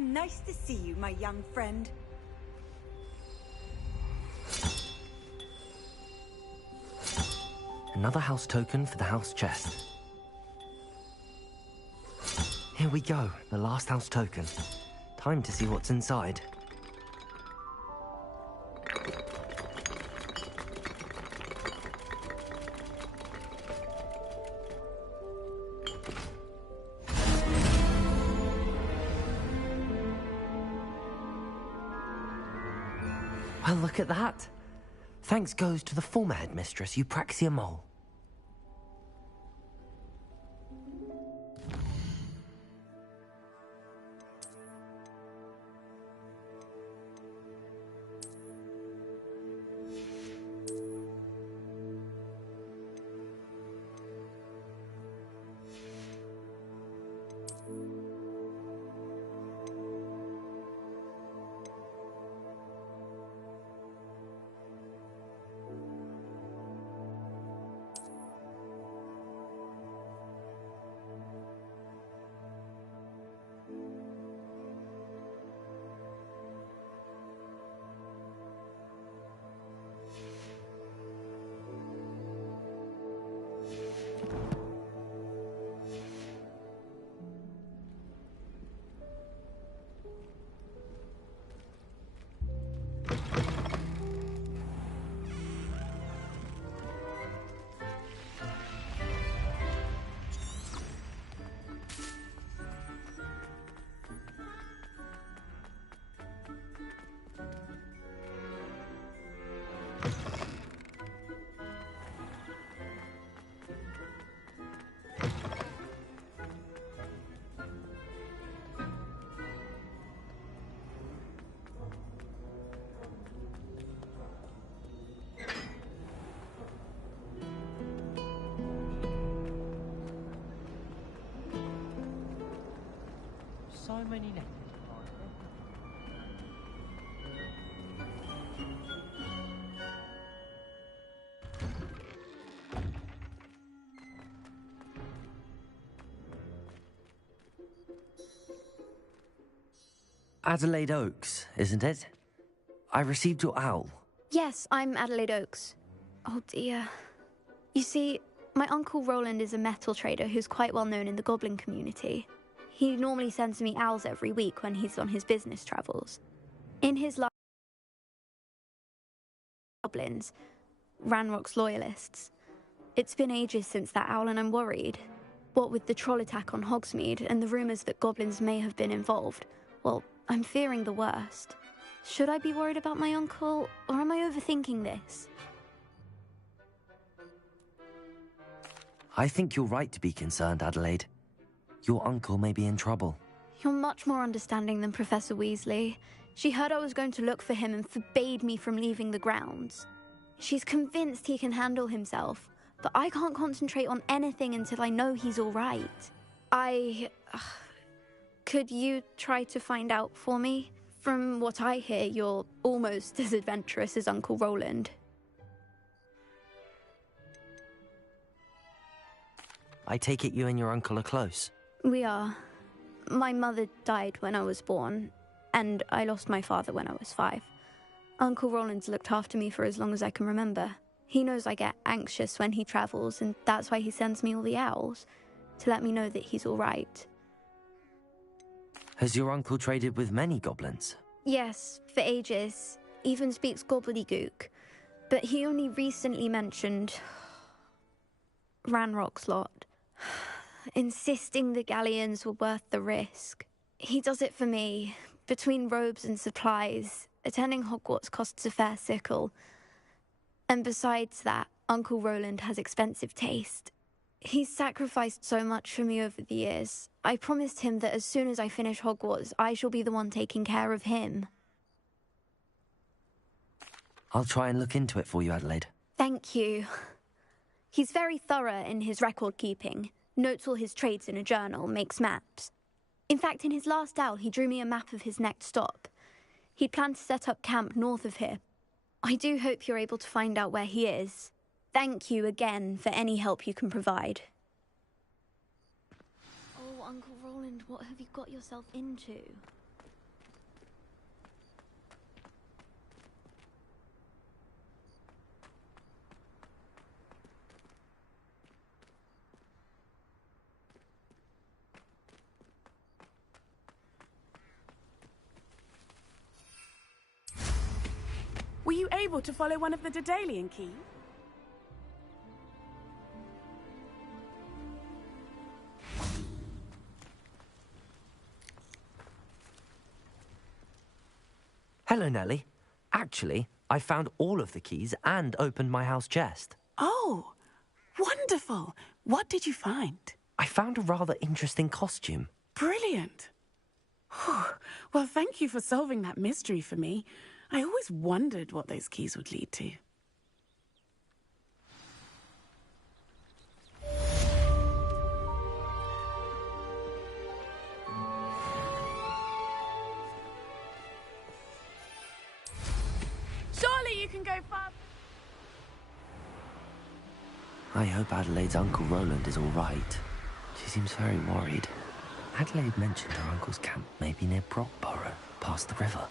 nice to see you, my young friend. Another house token for the house chest. Here we go, the last house token. Time to see what's inside. Well, look at that. Thanks goes to the former headmistress, Eupraxia Mole. So many letters. Adelaide Oaks, isn't it? I received your owl. Yes, I'm Adelaide Oaks. Oh dear. You see, my Uncle Roland is a metal trader who's quite well known in the goblin community. He normally sends me owls every week when he's on his business travels. In his last goblins, Ranrock's loyalists. It's been ages since that owl and I'm worried. What with the troll attack on Hogsmeade and the rumours that goblins may have been involved, well, I'm fearing the worst. Should I be worried about my uncle, or am I overthinking this? I think you're right to be concerned, Adelaide. Your uncle may be in trouble. You're much more understanding than Professor Weasley. She heard I was going to look for him and forbade me from leaving the grounds. She's convinced he can handle himself, but I can't concentrate on anything until I know he's all right. Could you try to find out for me? From what I hear, you're almost as adventurous as Uncle Roland. I take it you and your uncle are close? We are. My mother died when I was born, and I lost my father when I was 5. Uncle Roland's looked after me for as long as I can remember. He knows I get anxious when he travels, and that's why he sends me all the owls, to let me know that he's all right. Has your uncle traded with many goblins? Yes, for ages. Even speaks gobbledygook. But he only recently mentioned Ranrock's lot, insisting the galleons were worth the risk. He does it for me. Between robes and supplies, attending Hogwarts costs a fair sickle. And besides that, Uncle Roland has expensive taste. He's sacrificed so much for me over the years. I promised him that as soon as I finish Hogwarts, I shall be the one taking care of him. I'll try and look into it for you, Adelaide. Thank you. He's very thorough in his record keeping, notes all his trades in a journal, makes maps. In fact, in his last owl, he drew me a map of his next stop. He'd planned to set up camp north of here. I do hope you're able to find out where he is. Thank you again for any help you can provide. Oh, Uncle Roland, what have you got yourself into? Were you able to follow one of the Daedalian keys? Hello, Nellie. Actually, I found all of the keys and opened my house chest. Oh, wonderful. What did you find? I found a rather interesting costume. Brilliant. Whew. Well, thank you for solving that mystery for me. I always wondered what those keys would lead to. Surely you can go far. I hope Adelaide's Uncle Roland is all right. She seems very worried. Adelaide mentioned her uncle's camp may be near Brockborough, past the river.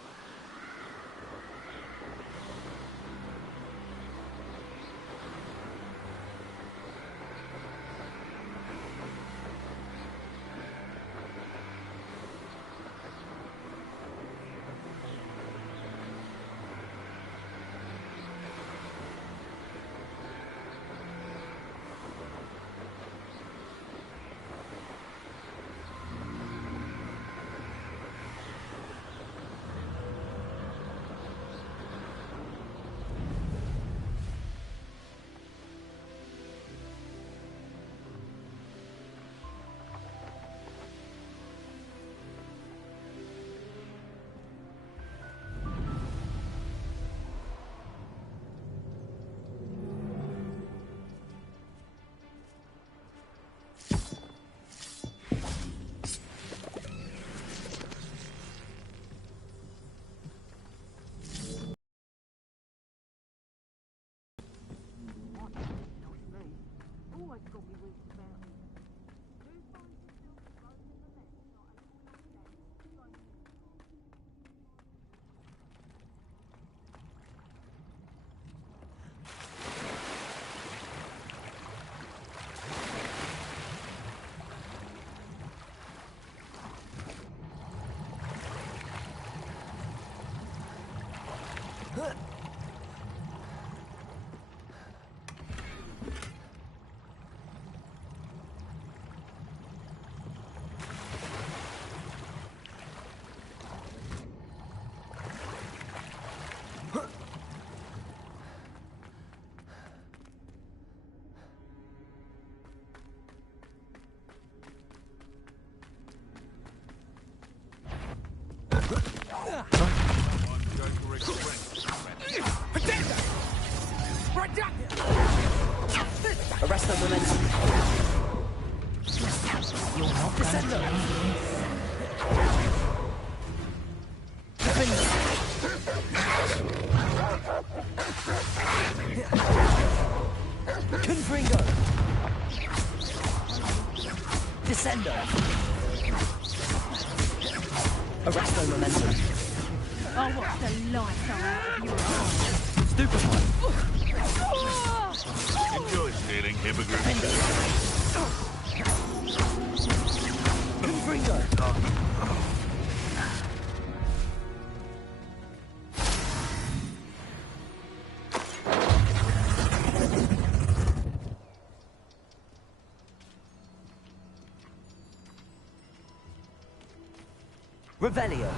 Arrest the momentum. You're not descend them. Confringo. Descendo. Arresto momentum. I'll watch the life out of your eyes. Stupefy. Enjoy stealing hippogriff. Confringo. Revelio.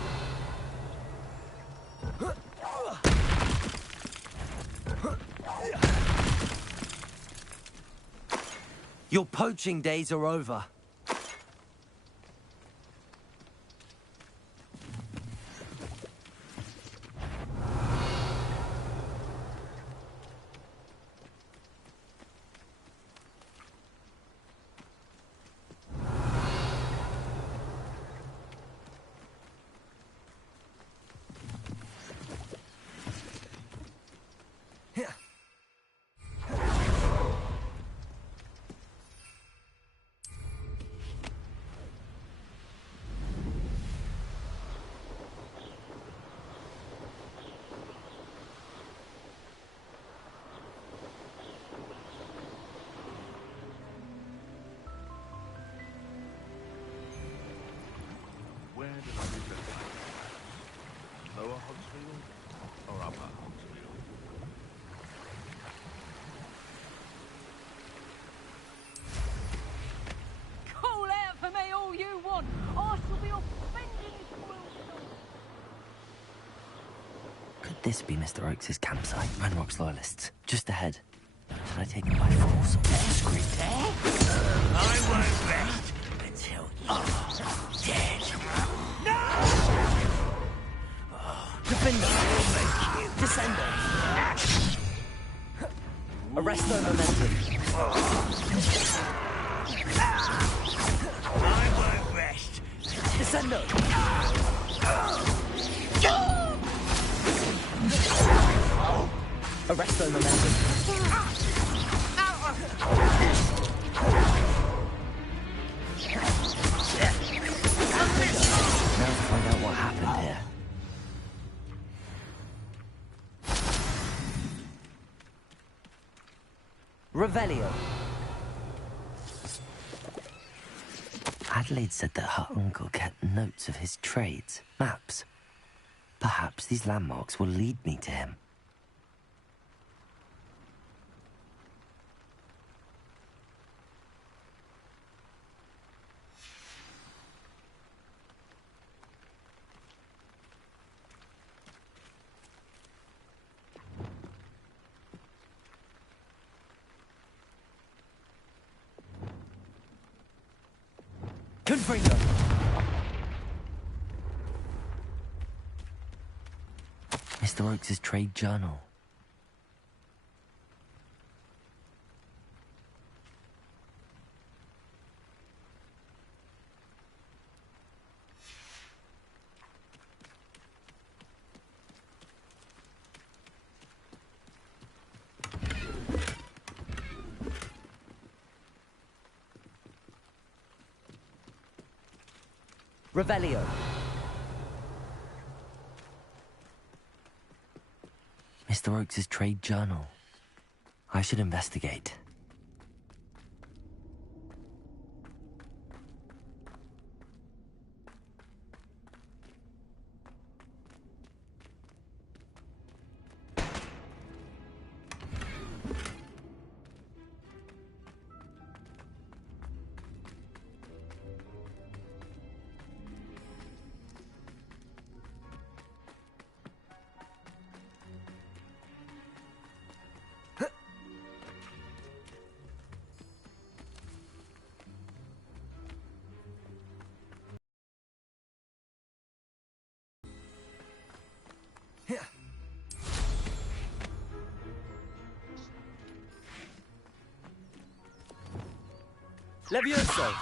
Your poaching days are over. Could this be Mr. Oakes' campsite? Ranrock's loyalists. Just ahead. Should I take him by force or discreet? I won't rest until you're dead. No! Defender! Descender! Arresto momentum. I won't rest. Descendo! Arresto momentum. Now to find out what happened here. Revelio. Adelaide said that her uncle kept notes of his trades, maps. Perhaps these landmarks will lead me to him. Confringo. Mr. Oakes' trade journal. Revelio. Mr. Oakes' trade journal. I should investigate. Levioso.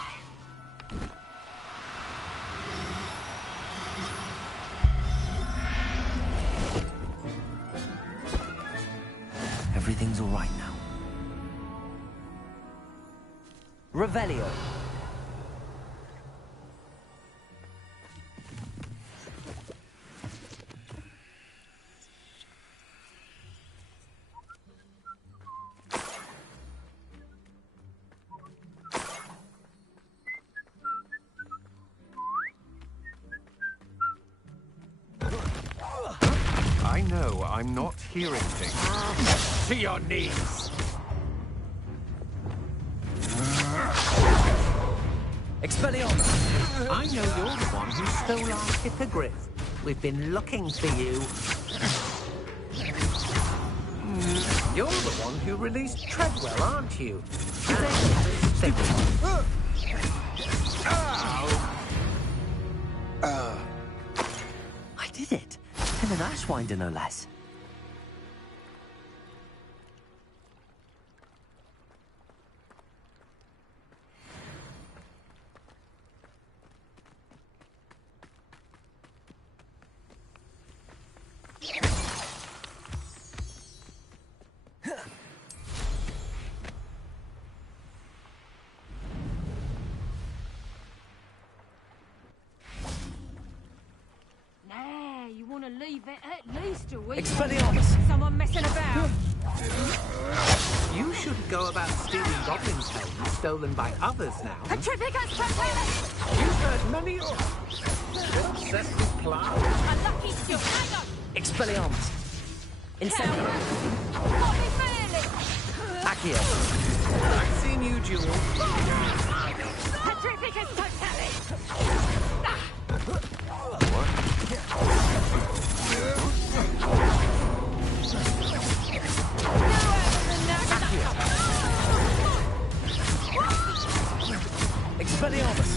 Everything's all right now. Revelio. I know I'm not hearing things. To your knees! Expelliarmus. I know you're the one who stole our hippogriff. We've been looking for you. You're the one who released Treadwell, aren't you? I did it. And an Ashwinder, no less. Nah, you want to leave it at least a week. Expelliarmus. Someone messing about. You shouldn't go about stealing goblins' homes stolen by others now. Petrificus Totalis! You've heard many You're obsessed with plants. A lucky steal. Hang on! Expelliarmus. Incendio. What me feeling? Accio. I've seen you duel. Petrificus Totalis! Expelliarmus!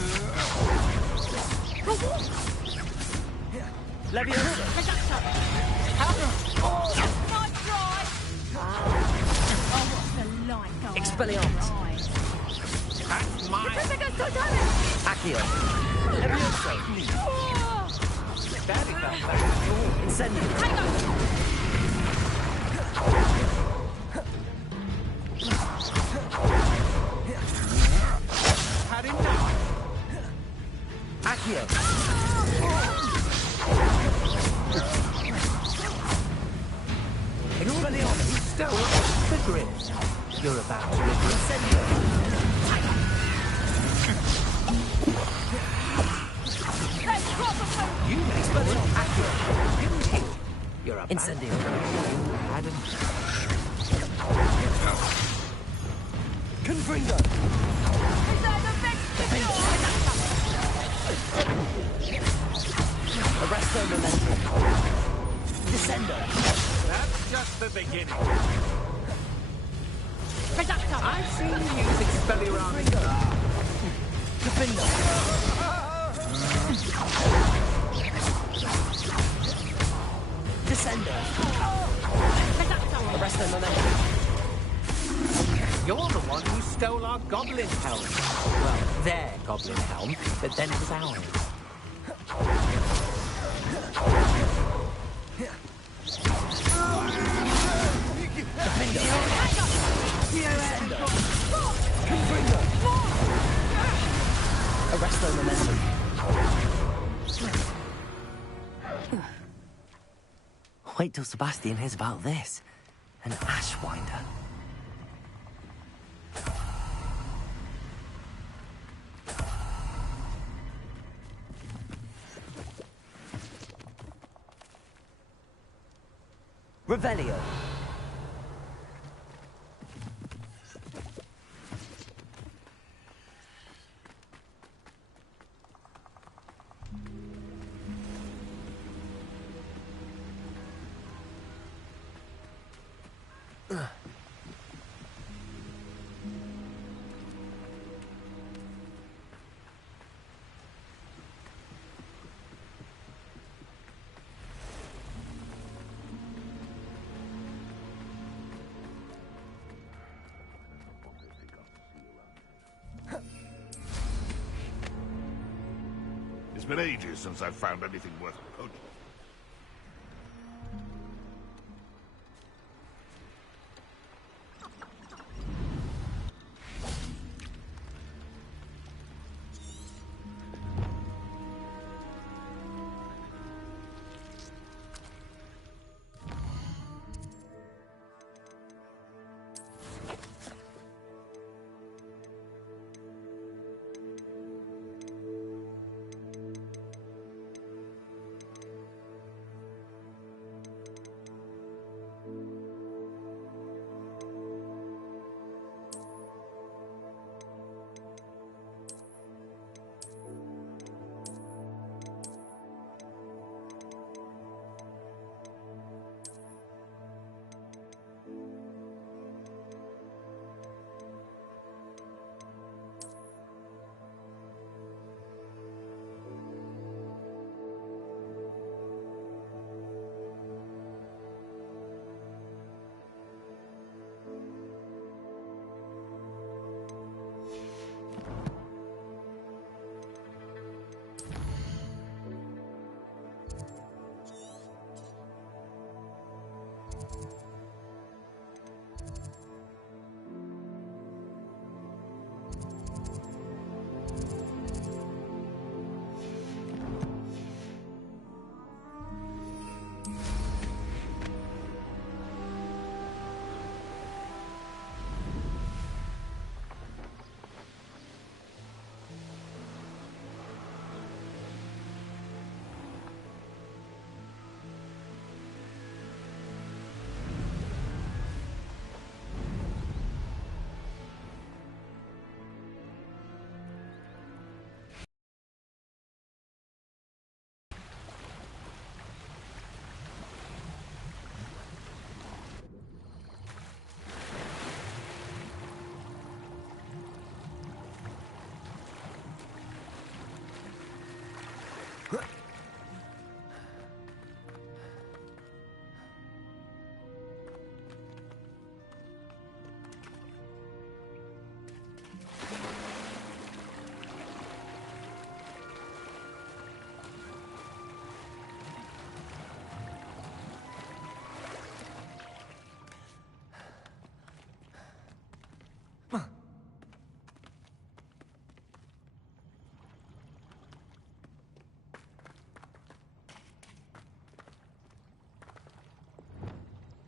Leviosa! Nice try! Oh, what's the light going Expelliarmus! That's mine. Accio! Leviosa! Barely fell back at all. Incendio! Had enough. Accio! Expelliarmus! You stole the grip. You're about to regret. Incendio! You Expelliarmus! Accio! Didn't you? You're about Incendio! had enough. Confringo! Arresto Momentum! Descendo! That's just the beginning. I've seen you use Expelliarmus. Capindo! Descendo! Arresto Momentum! You're the one who stole our goblin helm. Well, their goblin helm, but then it was ours. Arresto Momentum! Wait till Sebastian hears about this. An Ashwinder. Revelio! It's been ages since I've found anything worth poaching.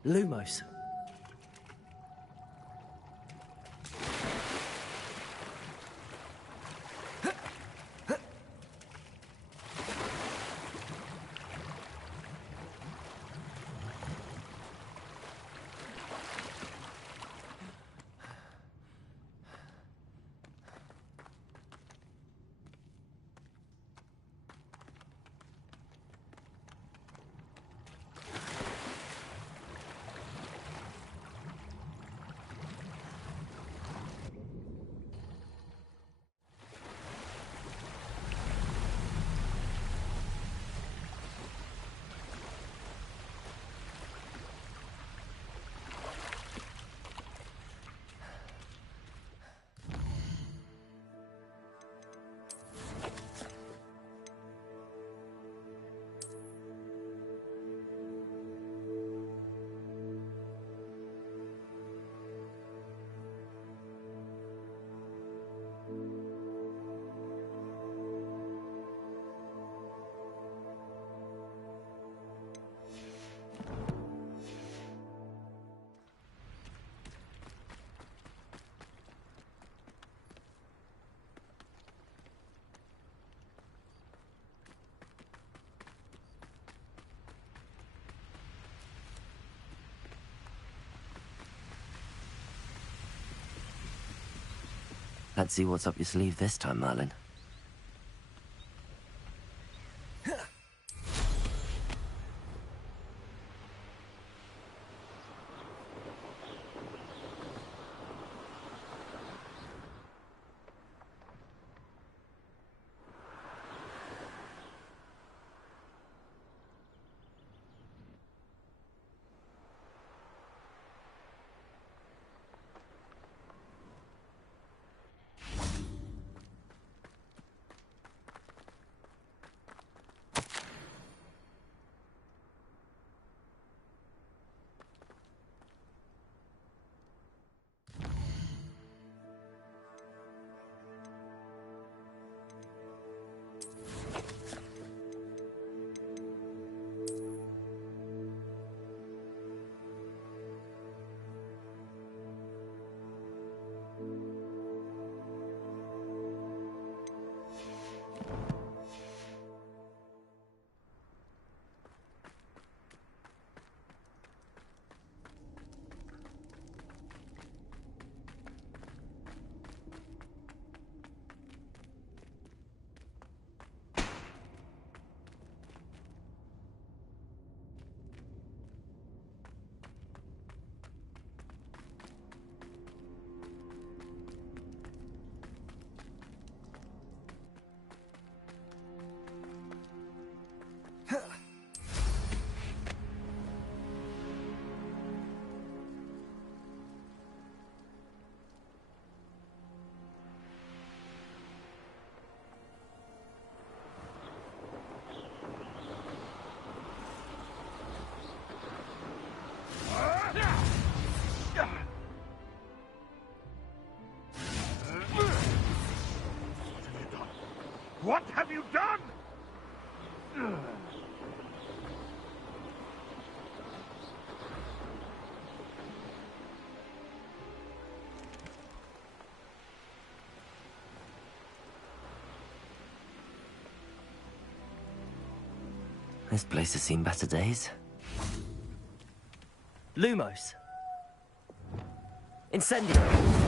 Lumos. Let's see what's up your sleeve this time, Merlin. What have you done? This place has seen better days. Lumos. Incendio.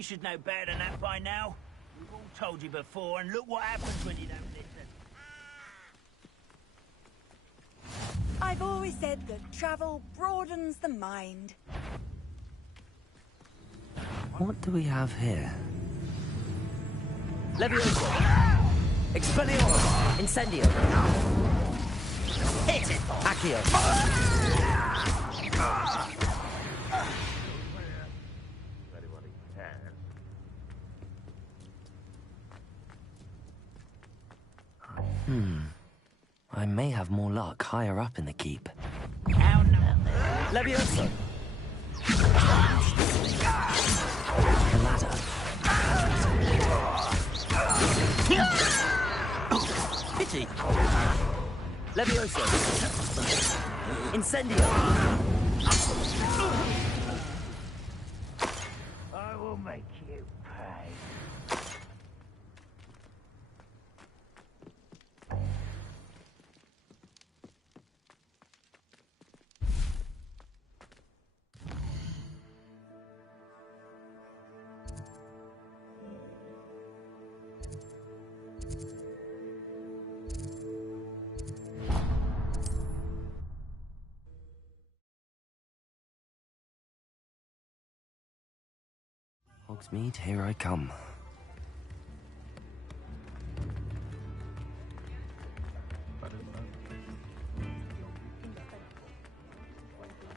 You should know better than that by now. We've all told you before, and look what happens when you don't listen. I've always said that travel broadens the mind. What do we have here? Levioso! Expelliarmus! Incendio! Hit it! Accio! I may have more luck higher up in the keep. Levioso! The ladder. Pity! Levioso! Incendio! I will make you pay. Hogsmeade, here I come.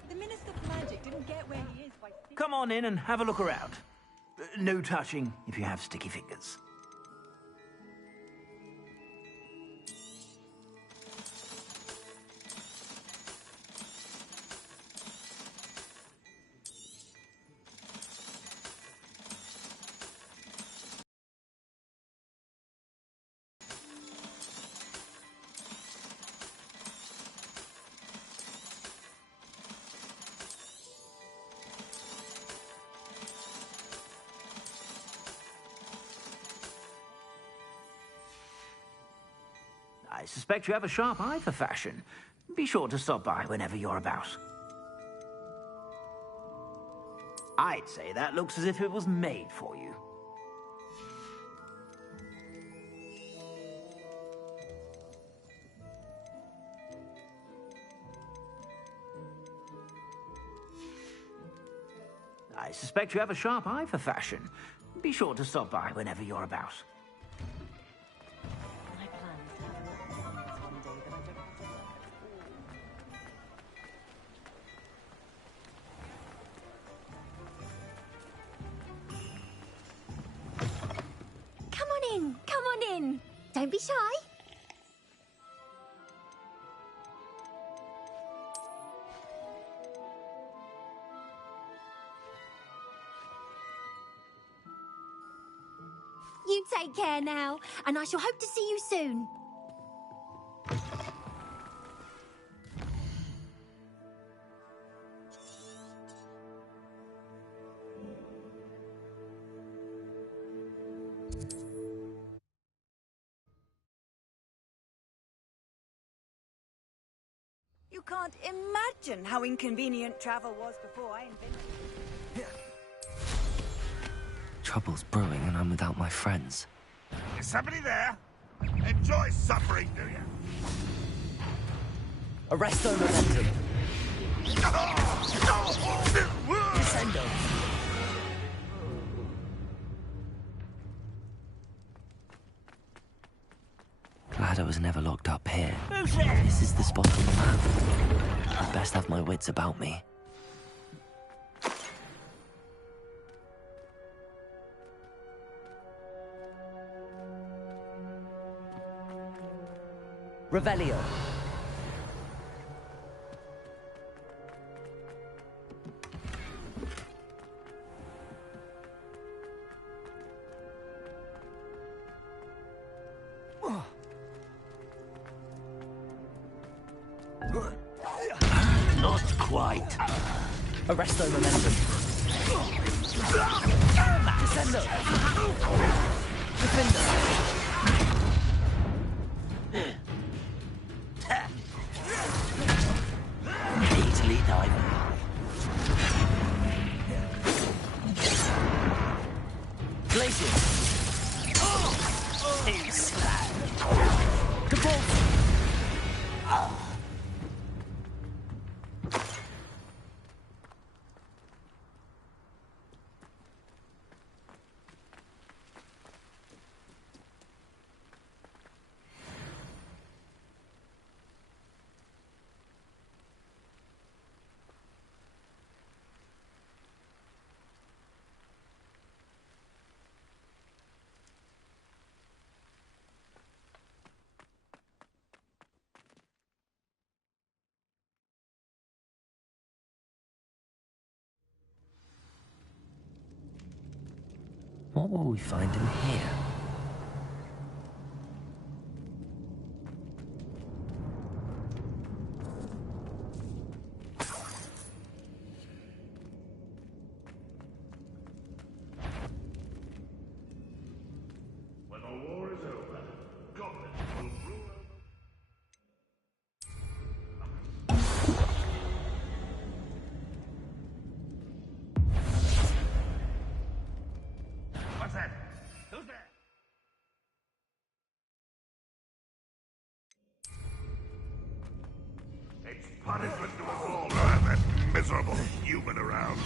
The Minister for Magic didn't get where he is by... Come on in and have a look around. No touching if you have sticky fingers. I suspect you have a sharp eye for fashion. Be sure to stop by whenever you're about. I'd say that looks as if it was made for you. I suspect you have a sharp eye for fashion. Be sure to stop by whenever you're about. Come on in. Don't be shy. You take care now, and I shall hope to see you soon. You can't imagine how inconvenient travel was before I invented it. Trouble's brewing and I'm without my friends. Is somebody there? Enjoy suffering, do you? Arresto momentum. Descendo. Glad I was never locked up here. This is the spot on the map. I'd best have my wits about me. Revelio. Not quite. Arresto momentum. Descendo. Defender. Easily done. Glacier. Too slow. Default. What will we find in here? When the war is over, goblins will rule over... What's that? Who's there? It's punishment to us all to have that miserable human around.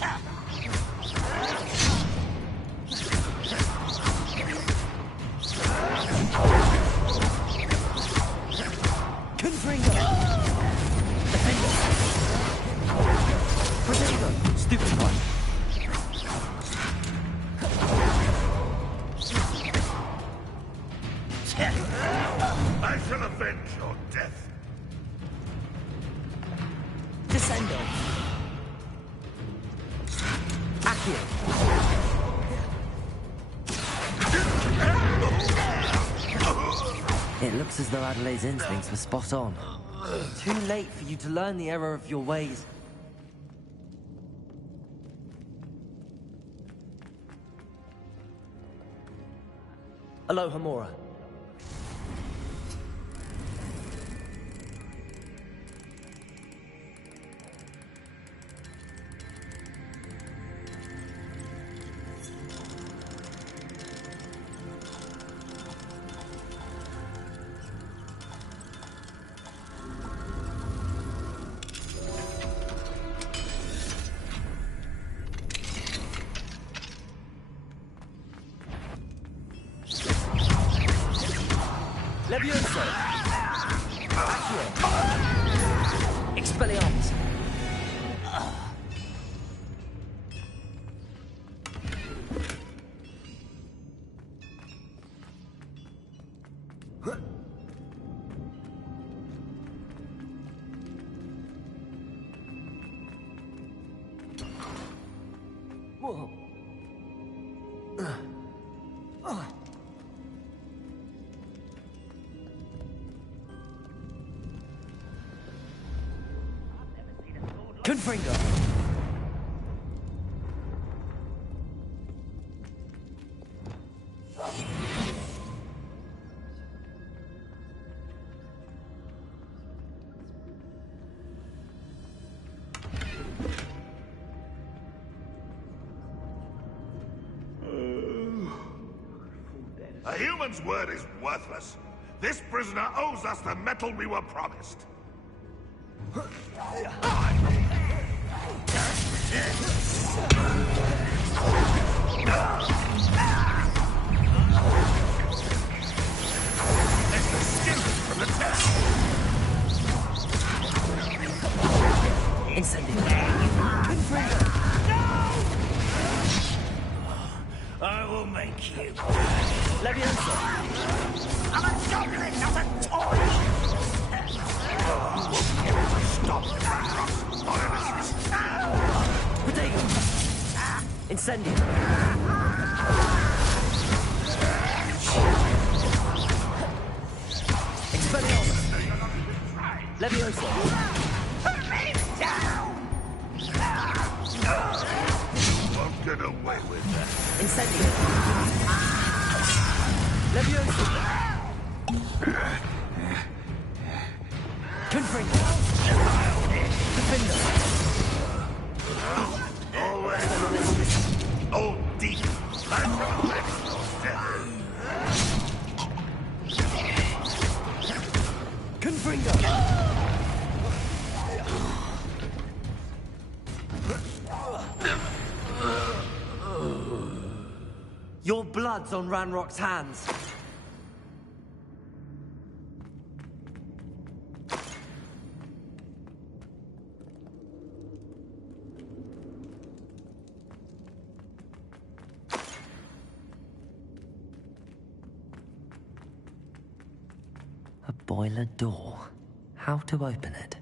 Confringo. Defender. Protego. Stupid one. I shall avenge your death. Descendo. Accio. It looks as though Adelaide's instincts were spot on. Too late for you to learn the error of your ways. Aloha Mora. Levioso. Accio. Expelliarmus. Whoa. Confringo. A human's word is worthless. This prisoner owes us the metal we were promised. It's the student from the test. Incendio. Confringo. I will make you. Levioso. I'm a goblin, not a toy! Stop that! Protego. Incendio. Expelliarmus. Levioso. Put me down! You won't get away with that. Incendio. Levioso. Confringo. Defender. Always. Old deep. blood's on Ranrock's hands. A boiler door. How to open it?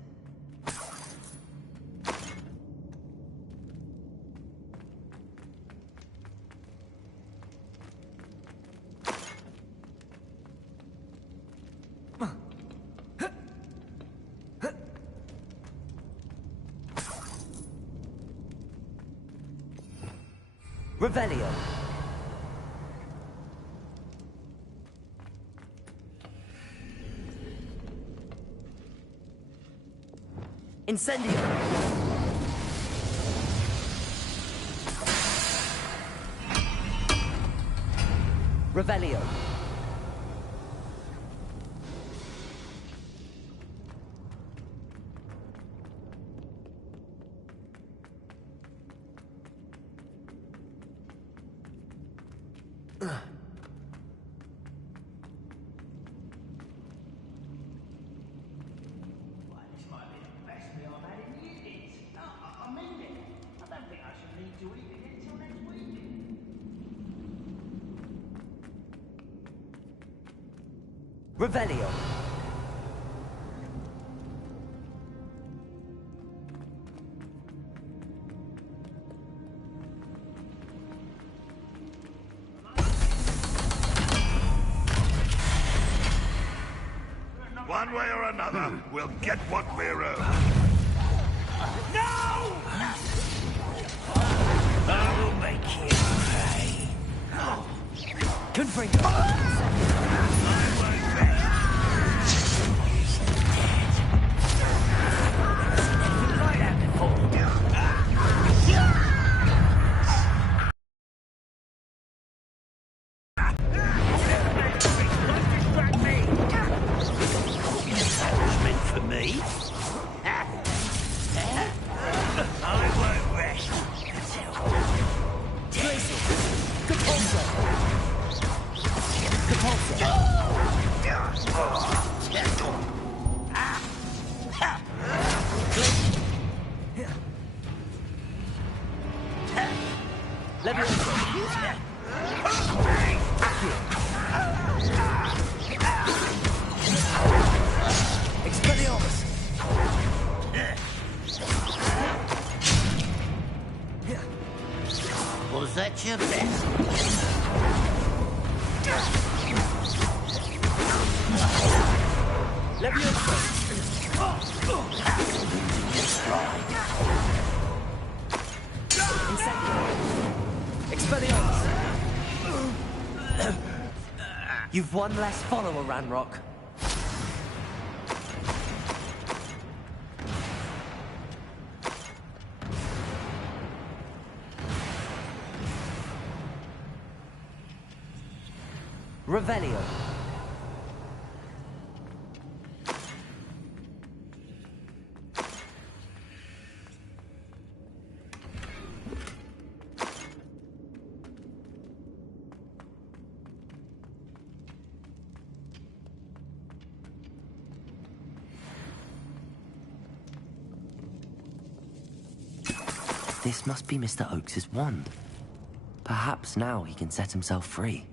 Revelio. Incendio. Revelio. Revelio. One way or another, we'll get what we're owed. No! I will make you pay. Confringo. I won't rest. Never like that before. Distract me. That was meant for me. I won't rest. Was that your best? You've one less follower, Ranrock. Revelio. This must be Mr. Oakes's wand. Perhaps now he can set himself free.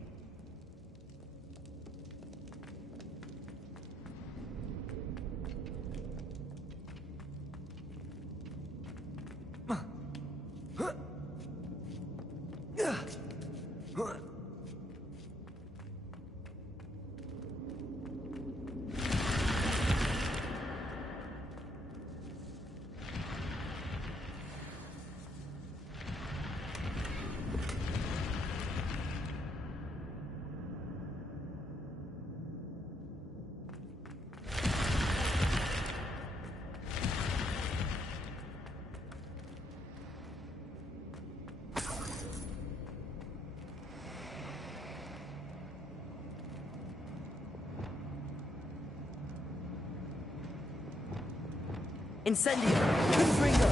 Incendio! Confringo!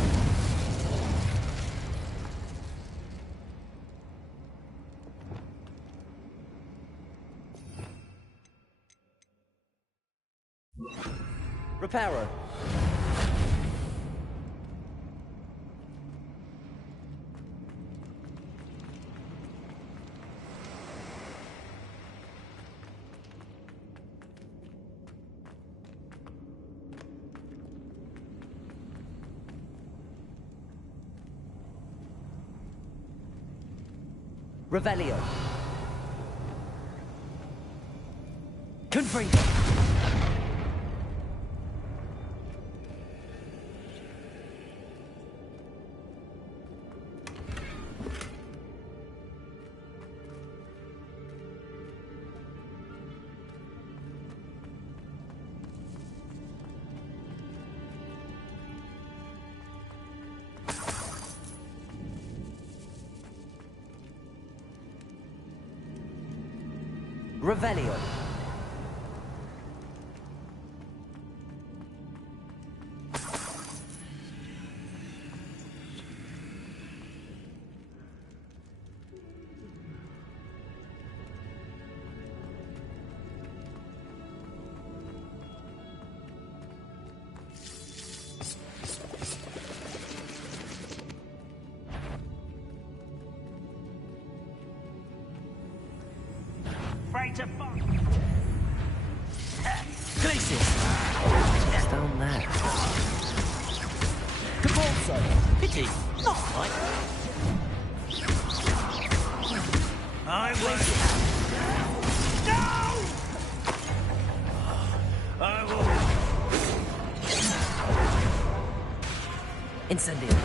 Preparo. Revelio. Confringo. Revelio. Freighter bomb. Glacius. It's down there. Cabalso. Pity. Not quite. I won't. No! I will. Incendio.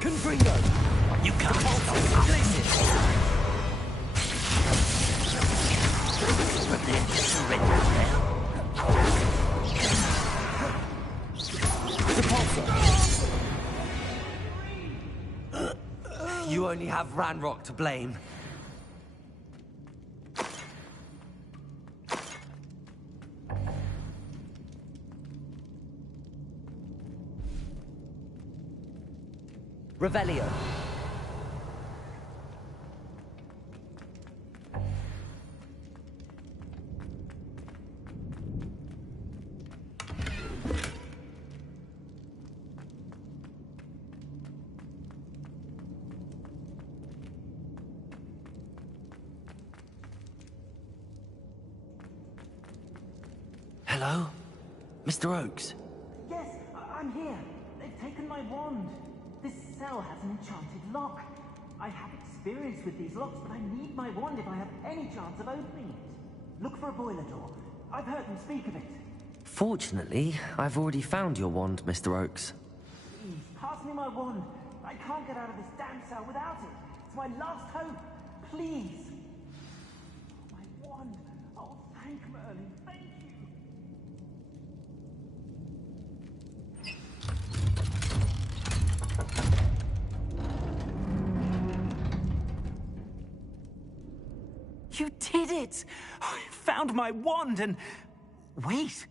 Confringo. You can't stop. Glacius. Prepare to surrender now. You only have Ranrock to blame. Revelio. Hello? Mr. Oakes? Yes, I'm here. They've taken my wand. This cell has an enchanted lock. I have experience with these locks, but I need my wand if I have any chance of opening it. Look for a boiler door. I've heard them speak of it. Fortunately, I've already found your wand, Mr. Oakes. Please, pass me my wand. I can't get out of this damn cell without it. It's my last hope. Please. My wand. Oh, thank Merlin. Thank you. You did it! I found my wand and... Wait,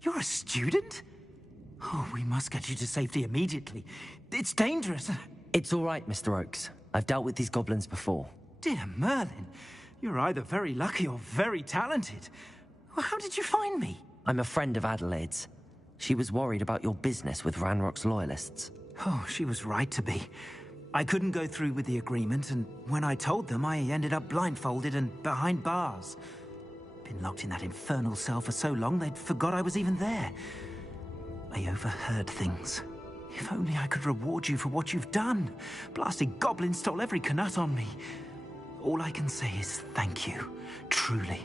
you're a student? Oh, we must get you to safety immediately. It's dangerous. It's all right, Mr. Oakes. I've dealt with these goblins before. Dear Merlin, you're either very lucky or very talented. Well, how did you find me? I'm a friend of Adelaide's. She was worried about your business with Ranrock's loyalists. Oh, she was right to be. I couldn't go through with the agreement, and when I told them, I ended up blindfolded and behind bars. Been locked in that infernal cell for so long, they'd forgot I was even there. I overheard things. If only I could reward you for what you've done. Blasted goblins stole every Knut on me. All I can say is thank you, truly.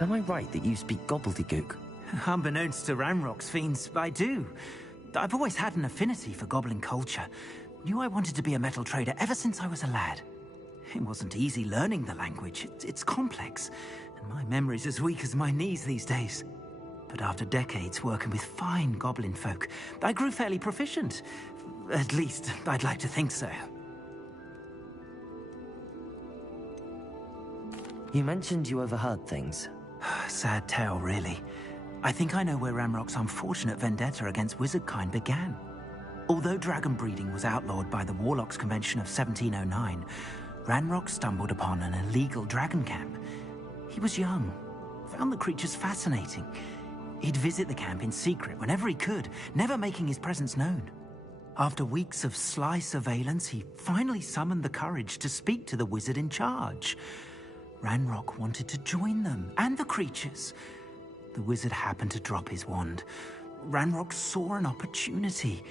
Am I right that you speak gobbledygook? Unbeknownst to Ranrock's fiends, I do. I've always had an affinity for goblin culture. Knew I wanted to be a metal trader ever since I was a lad. It wasn't easy learning the language. It's complex, and my memory's as weak as my knees these days. But after decades working with fine goblin folk, I grew fairly proficient. At least, I'd like to think so. You mentioned you overheard things. Sad tale, really. I think I know where Ranrock's unfortunate vendetta against wizardkind began. Although dragon breeding was outlawed by the Warlocks Convention of 1709, Ranrock stumbled upon an illegal dragon camp. He was young, found the creatures fascinating. He'd visit the camp in secret whenever he could, never making his presence known. After weeks of sly surveillance, he finally summoned the courage to speak to the wizard in charge. Ranrock wanted to join them, and the creatures. The wizard happened to drop his wand. Ranrock saw an opportunity.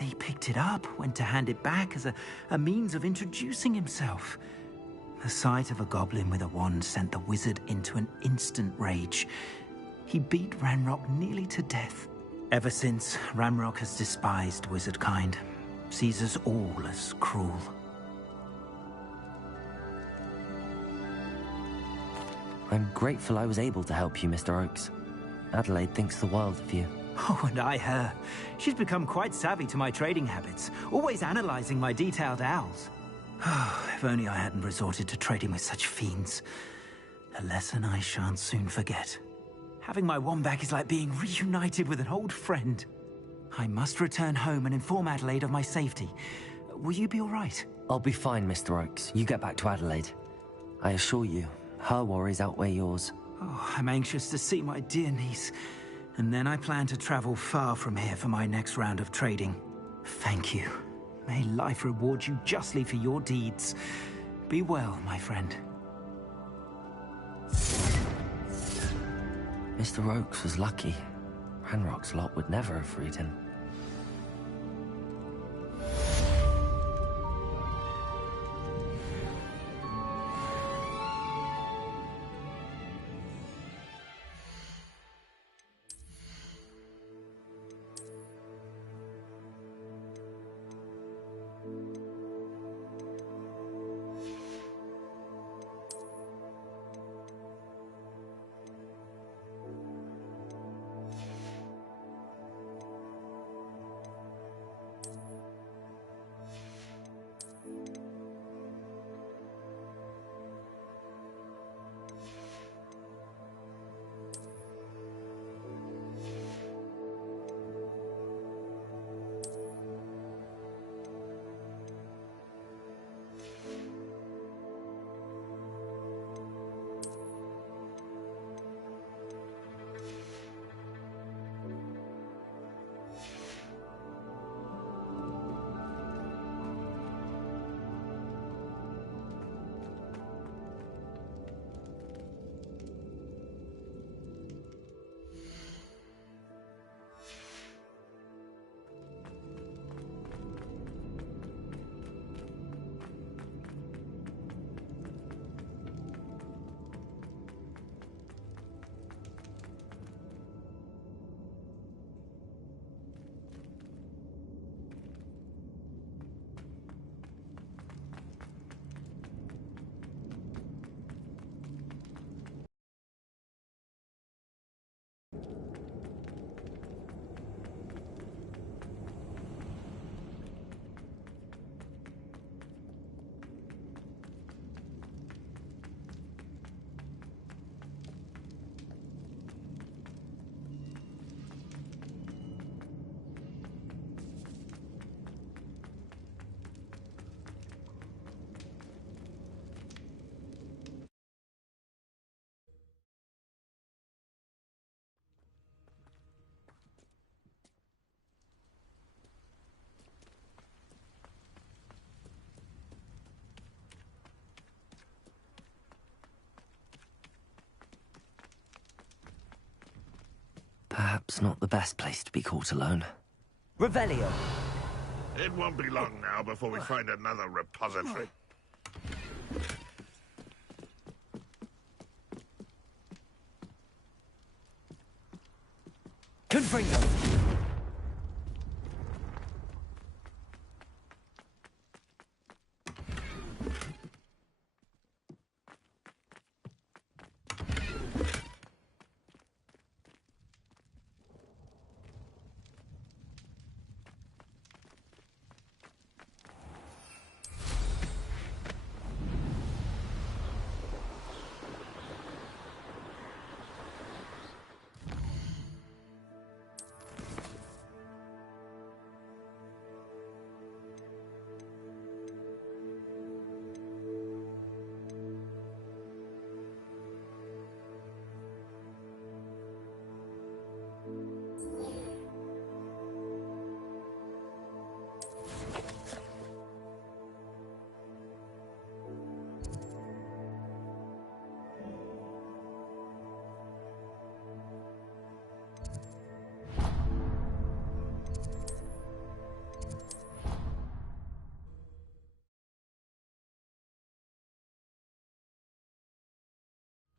He picked it up, went to hand it back as a means of introducing himself. The sight of a goblin with a wand sent the wizard into an instant rage. He beat Ranrock nearly to death. Ever since, Ranrock has despised wizardkind, sees us all as cruel. I'm grateful I was able to help you, Mr. Oakes. Adelaide thinks the world of you. Oh, and I her. She's become quite savvy to my trading habits, always analyzing my detailed owls. If only I hadn't resorted to trading with such fiends. A lesson I shan't soon forget. Having my wand back is like being reunited with an old friend. I must return home and inform Adelaide of my safety. Will you be all right? I'll be fine, Mr. Oakes. You get back to Adelaide. I assure you, her worries outweigh yours. Oh, I'm anxious to see my dear niece. And then I plan to travel far from here for my next round of trading. Thank you. May life reward you justly for your deeds. Be well, my friend. Mr. Oakes was lucky. Ranrock's lot would never have freed him. Perhaps not the best place to be caught alone. Revelio. It won't be long now before we find another repository. Confringo.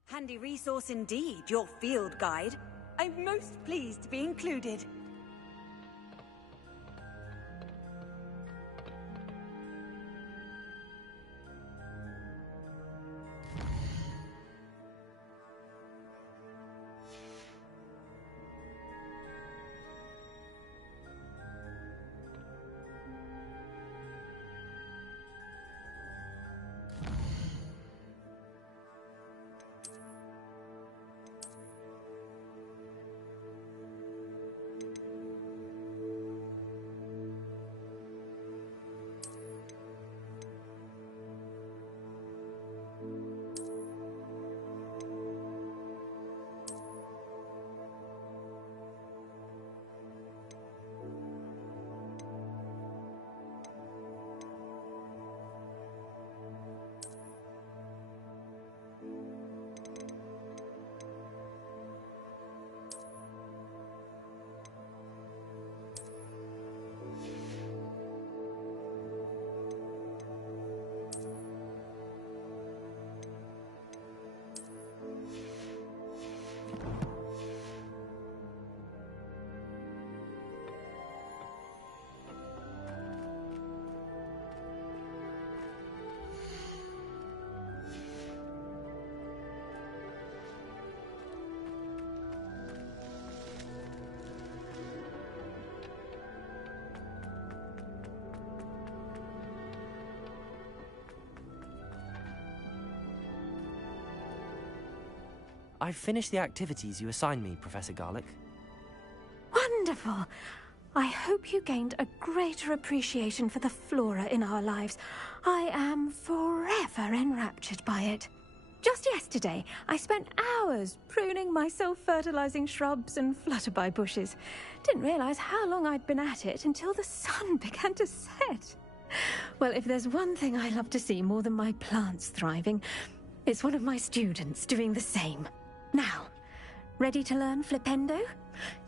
Handy resource indeed, your field guide. I'm most pleased to be included. I've finished the activities you assigned me, Professor Garlick. Wonderful. I hope you gained a greater appreciation for the flora in our lives. I am forever enraptured by it. Just yesterday, I spent hours pruning my self-fertilizing shrubs and flutterby bushes. Didn't realize how long I'd been at it until the sun began to set. Well, if there's one thing I love to see more than my plants thriving, it's one of my students doing the same. Now, ready to learn Flipendo?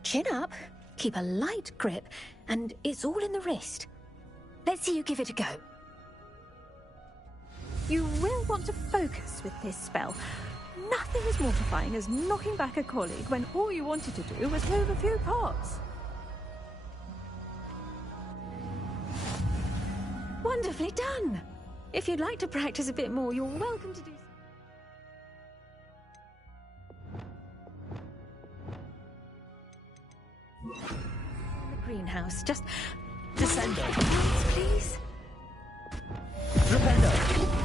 Chin up, keep a light grip, and it's all in the wrist. Let's see you give it a go. You will want to focus with this spell. Nothing as mortifying as knocking back a colleague when all you wanted to do was move a few parts. Wonderfully done! If you'd like to practice a bit more, you're welcome to do so. The greenhouse, just Descendo. please. Flipendo.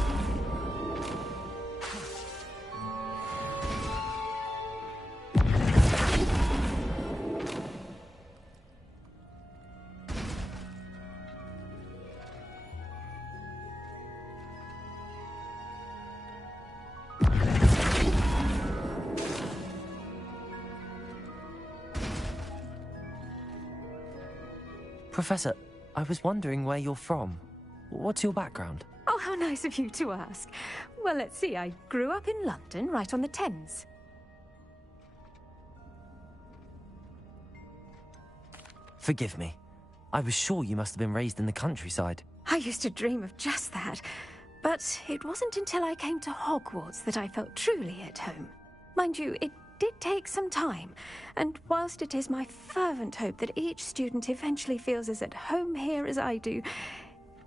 Professor, I was wondering where you're from. What's your background? Oh, how nice of you to ask. Well, let's see. I grew up in London, right on the Thames. Forgive me. I was sure you must have been raised in the countryside. I used to dream of just that. But it wasn't until I came to Hogwarts that I felt truly at home. Mind you, it did take some time, and whilst it is my fervent hope that each student eventually feels as at home here as I do,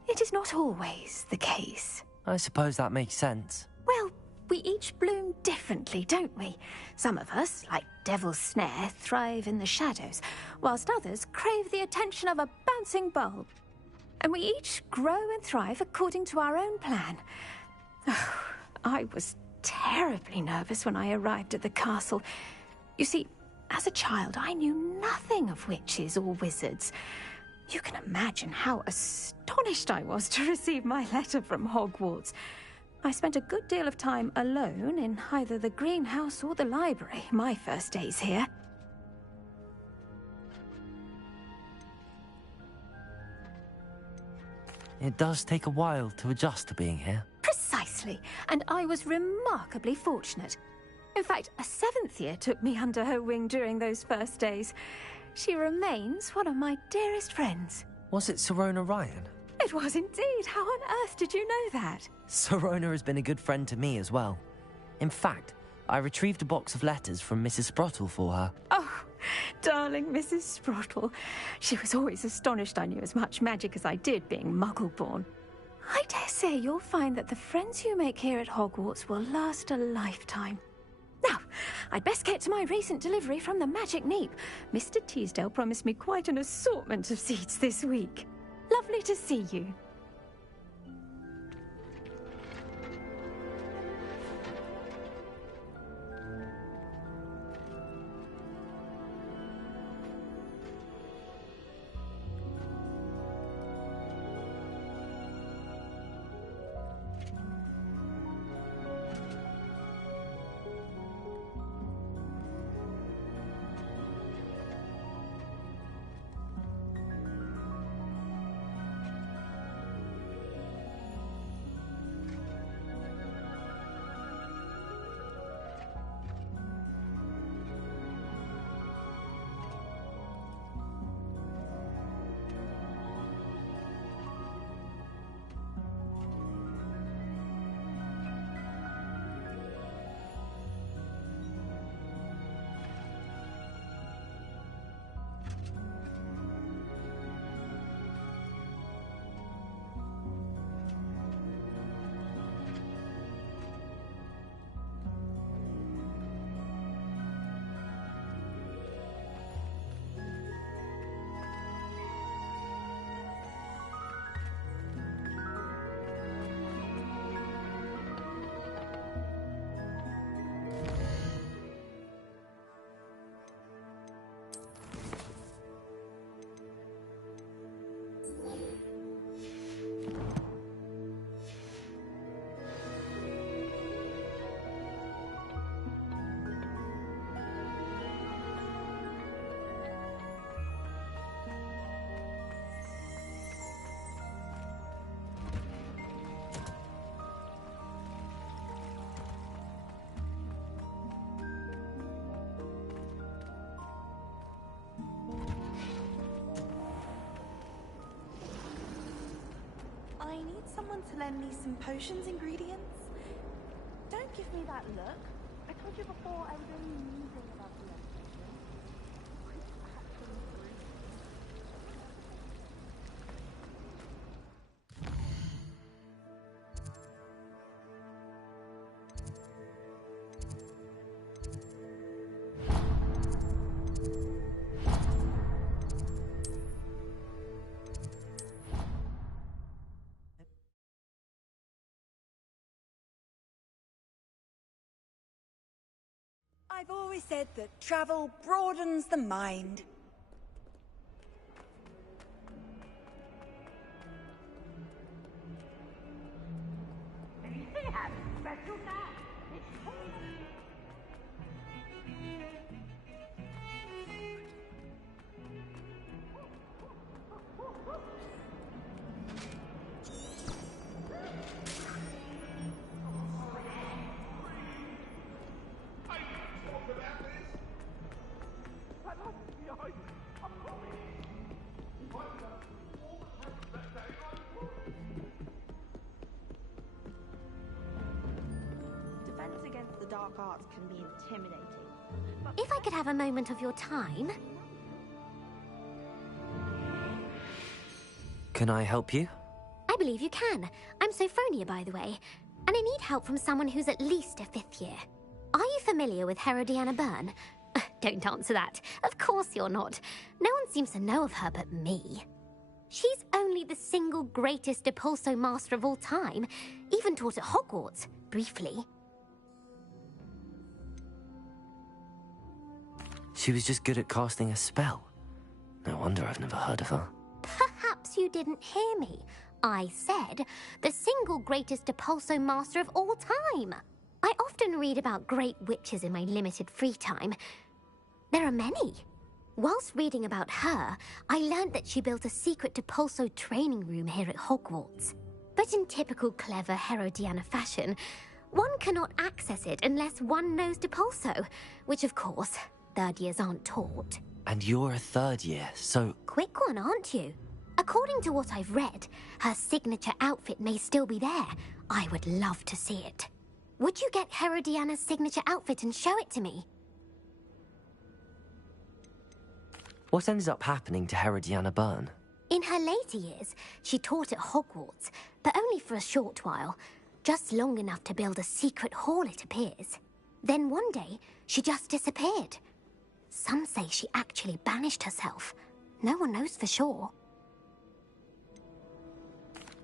it is not always the case. I suppose that makes sense. Well, we each bloom differently, don't we? Some of us, like Devil's Snare, thrive in the shadows, whilst others crave the attention of a bouncing bulb. And we each grow and thrive according to our own plan. Oh, I was terribly nervous when I arrived at the castle. You see, as a child, I knew nothing of witches or wizards. You can imagine how astonished I was to receive my letter from Hogwarts. I spent a good deal of time alone in either the greenhouse or the library my first days here. It does take a while to adjust to being here. Precisely, and I was remarkably fortunate. In fact, a 7th year took me under her wing during those first days. She remains one of my dearest friends. Was it Sirona Ryan? It was indeed. How on earth did you know that? Sirona has been a good friend to me as well. In fact, I retrieved a box of letters from Mrs. Sprottle for her. Oh, darling Mrs. Sprottle. She was always astonished I knew as much magic as I did, being Muggle-born. I dare say you'll find that the friends you make here at Hogwarts will last a lifetime. Now, I'd best get to my recent delivery from the Magic Neep. Mr. Teasdale promised me quite an assortment of seeds this week. Lovely to see you. I need someone to lend me some potions ingredients. Don't give me that look. I told you before I was only musing about the potions. I've always said that travel broadens the mind. Defense against the dark arts can be intimidating. If I could have a moment of your time... Can I help you? I believe you can. I'm Sophronia, by the way, and I need help from someone who's at least a 5th year. Are you familiar with Herodiana Byrne? Don't answer that. Of course you're not. No one seems to know of her but me. She's only the single greatest Depulso master of all time, even taught at Hogwarts, briefly. She was just good at casting a spell. No wonder I've never heard of her. Perhaps you didn't hear me. I said the single greatest Depulso master of all time. I often read about great witches in my limited free time. There are many. Whilst reading about her, I learned that she built a secret Depulso training room here at Hogwarts. But in typical clever Herodiana fashion, one cannot access it unless one knows Depulso, which of course, 3rd years aren't taught. And you're a 3rd year, so... Quick one, aren't you? According to what I've read, her signature outfit may still be there. I would love to see it. Would you get Herodiana's signature outfit and show it to me? What ended up happening to Herodiana Byrne? In her later years, she taught at Hogwarts, but only for a short while. Just long enough to build a secret hall, it appears. Then one day, she just disappeared. Some say she actually banished herself. No one knows for sure.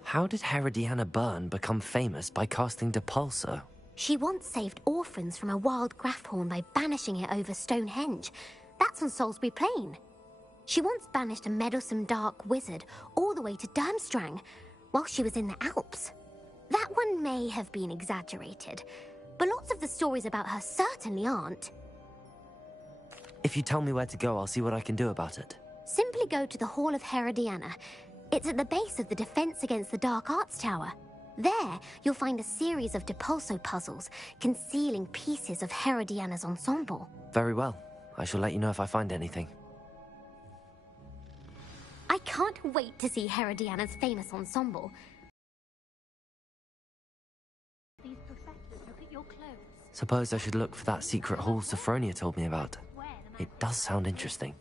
How did Herodiana Byrne become famous by casting Depulso? She once saved orphans from a wild Grafhorn by banishing it over Stonehenge. That's on Salisbury Plain. She once banished a meddlesome dark wizard all the way to Durmstrang while she was in the Alps. That one may have been exaggerated, but lots of the stories about her certainly aren't. If you tell me where to go, I'll see what I can do about it. Simply go to the Hall of Herodiana. It's at the base of the Defense Against the Dark Arts Tower. There, you'll find a series of Depulso puzzles concealing pieces of Herodiana's ensemble. Very well. I shall let you know if I find anything. I can't wait to see Herodiana's famous ensemble. These professors look at your clothes. Suppose I should look for that secret hall Sophronia told me about. It does sound interesting.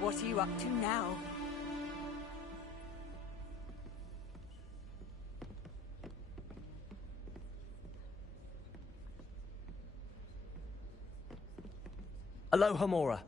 What are you up to now? Aloha, Mora.